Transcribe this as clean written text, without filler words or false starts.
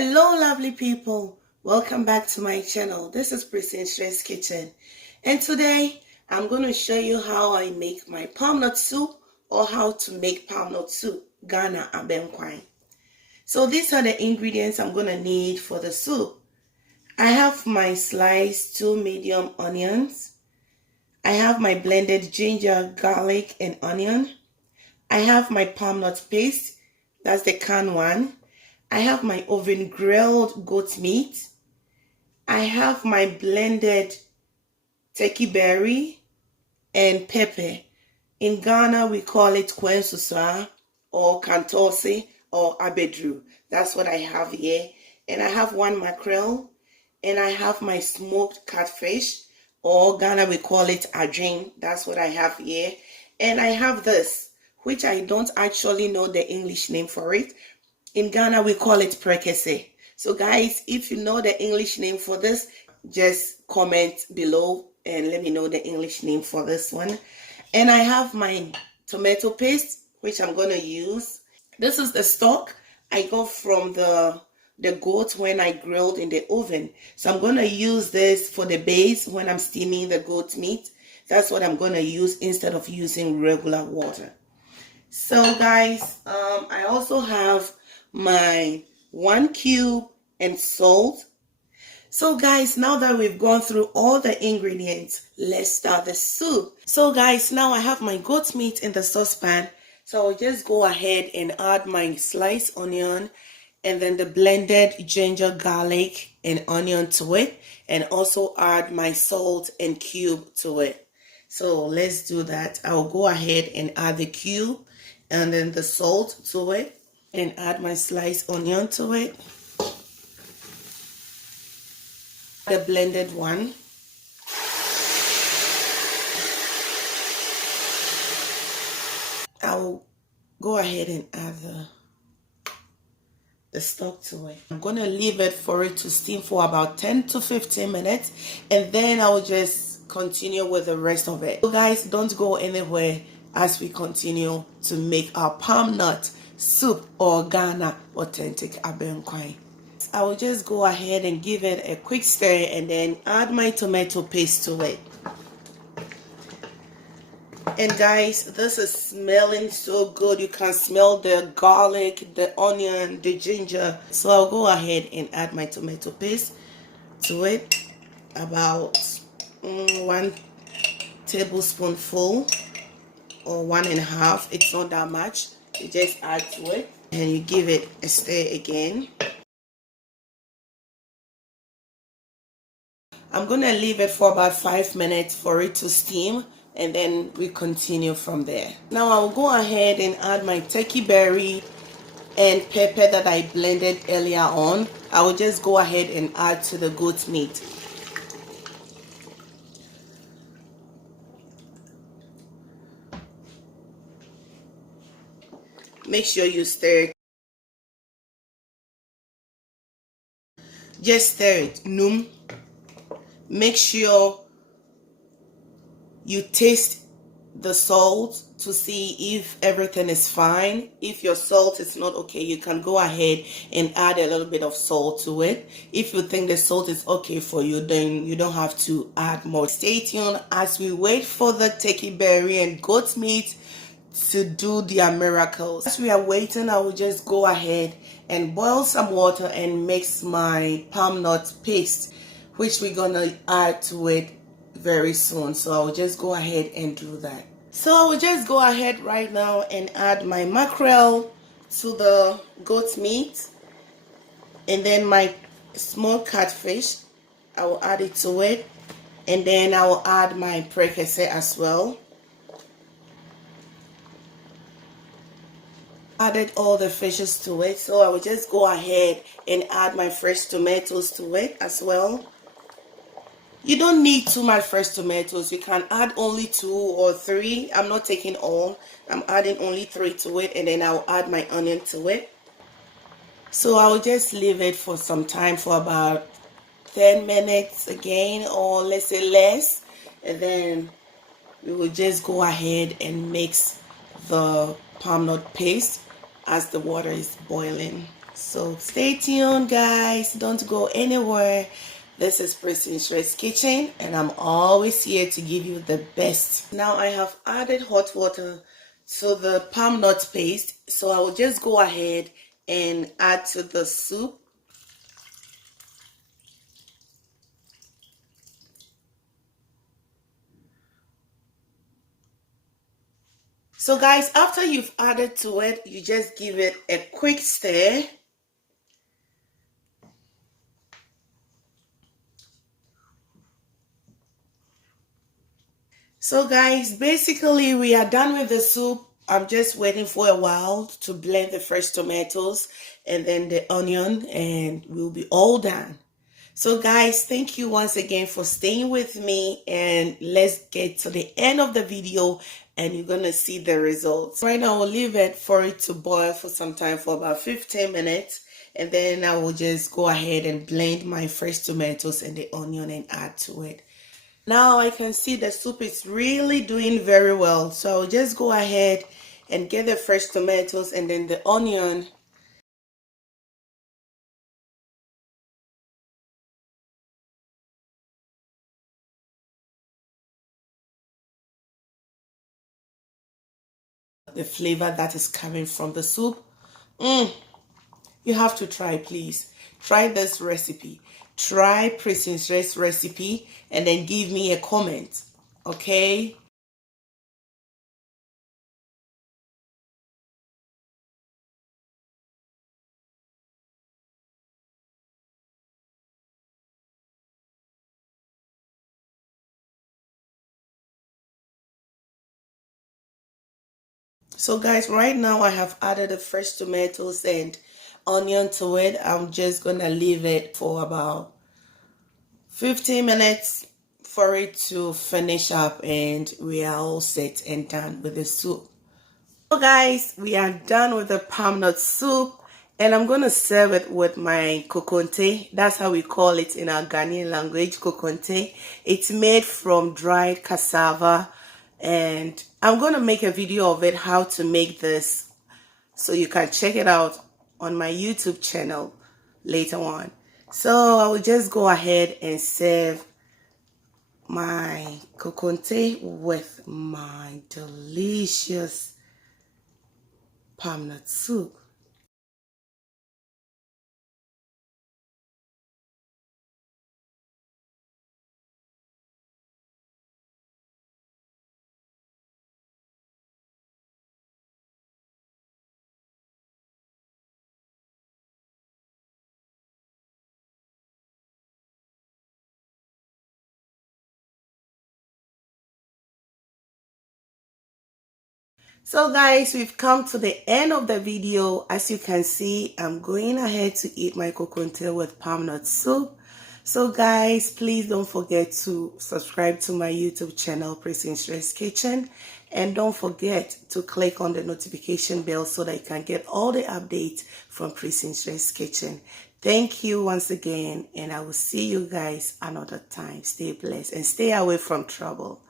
Hello lovely people, welcome back to my channel. This is Princess Kitchen, and today I'm going to show you how I make my palm nut soup, or how to make palm nut soup Ghana Abenkwai. So these are the ingredients I'm going to need for the soup. I have my sliced 2 medium onions. I have my blended ginger, garlic and onion. I have my palm nut paste, that's the canned one. I have my oven grilled goat meat. I have my blended turkey berry and pepper. In Ghana, we call it kwensusa or kantosi or abedru. That's what I have here. And I have 1 mackerel. And I have my smoked catfish, or Ghana we call it adjin. That's what I have here. And I have this, which I don't actually know the English name for it. In Ghana, we call it prekese. So guys, if you know the English name for this, just comment below and let me know the English name for this one. And I have my tomato paste, which I'm going to use. This is the stock I got from the goat when I grilled in the oven. So I'm going to use this for the base when I'm steaming the goat meat. That's what I'm going to use instead of using regular water. So guys, I also have my 1 cube and salt. So guys, now that we've gone through all the ingredients, let's start the soup. So guys, now I have my goat meat in the saucepan. So I'll just go ahead and add my sliced onion and then the blended ginger, garlic and onion to it, and also add my salt and cube to it. So let's do that. I'll go ahead and add the cube and then the salt to it, and add my sliced onion to it, the blended one, I'll go ahead and add the stock to it. I'm going to leave it for it to steam for about 10 to 15 minutes, and then I'll just continue with the rest of it. So guys, don't go anywhere as we continue to make our palm nut soup, or Ghana authentic abenkwai. I will just go ahead and give it a quick stir and then add my tomato paste to it. And guys, this is smelling so good. You can smell the garlic, the onion, the ginger. So I'll go ahead and add my tomato paste to it, about 1 tablespoonful or 1.5. It's not that much. You just add to it and you give it a stir again. I'm gonna leave it for about 5 minutes for it to steam, and then we continue from there. Now I'll go ahead and add my turkey berry and pepper that I blended earlier on. I will just go ahead and add to the goat meat. Make sure you stir it. Just stir it. Make sure you taste the salt to see if everything is fine. If your salt is not okay, you can go ahead and add a little bit of salt to it. If you think the salt is okay for you, then you don't have to add more. Stay tuned as we wait for the turkey berry and goat meat to do their miracles. As we are waiting, I will just go ahead and boil some water and mix my palm nut paste, which we're gonna add to it very soon. So I will just go ahead and do that. So I will just go ahead right now and add my mackerel to the goat meat, and then my smoked catfish, I will add it to it, and then I will add my prekese as well. Added all the fishes to it, so I will just go ahead and add my fresh tomatoes to it as well. You don't need too much fresh tomatoes. You can add only 2 or 3. I'm not taking all. I'm adding only 3 to it, and then I'll add my onion to it. So I'll just leave it for some time, for about 10 minutes again, or let's say less, and then we will just go ahead and mix the palm nut paste as the water is boiling. So stay tuned, guys. Don't go anywhere. This is Princess Rest Kitchen, and I'm always here to give you the best. Now I have added hot water to the palm nut paste, so I will just go ahead and add to the soup. So guys, after you've added to it, you just give it a quick stir. So guys, basically we are done with the soup. I'm just waiting for a while to blend the fresh tomatoes and then the onion, and we'll be all done. So guys, thank you once again for staying with me, and let's get to the end of the video and you're gonna see the results. Right now, I'll leave it for it to boil for some time, for about 15 minutes, and then I will just go ahead and blend my fresh tomatoes and the onion and add to it. Now I can see the soup is really doing very well. So I'll just go ahead and get the fresh tomatoes and then the onion. The flavor that is coming from the soup. You have to try, please. Try this recipe. Try Princess Rest recipe and then give me a comment. Okay? So guys, right now I have added the fresh tomatoes and onion to it. I'm just gonna leave it for about 15 minutes for it to finish up, and we are all set and done with the soup. So guys, we are done with the palm nut soup, and I'm going to serve it with my kokonte. That's how we call it in our Ghanaian language, kokonte. It's made from dried cassava, and I'm going to make a video of it, how to make this, so you can check it out on my YouTube channel later on. So I will just go ahead and serve my kokonte with my delicious palm nut soup. So guys, we've come to the end of the video. As you can see, I'm going ahead to eat my kokonte with palm nut soup. So guys, please don't forget to subscribe to my YouTube channel, Princess Rest Kitchen. And don't forget to click on the notification bell so that you can get all the updates from Princess Rest Kitchen. Thank you once again, and I will see you guys another time. Stay blessed and stay away from trouble.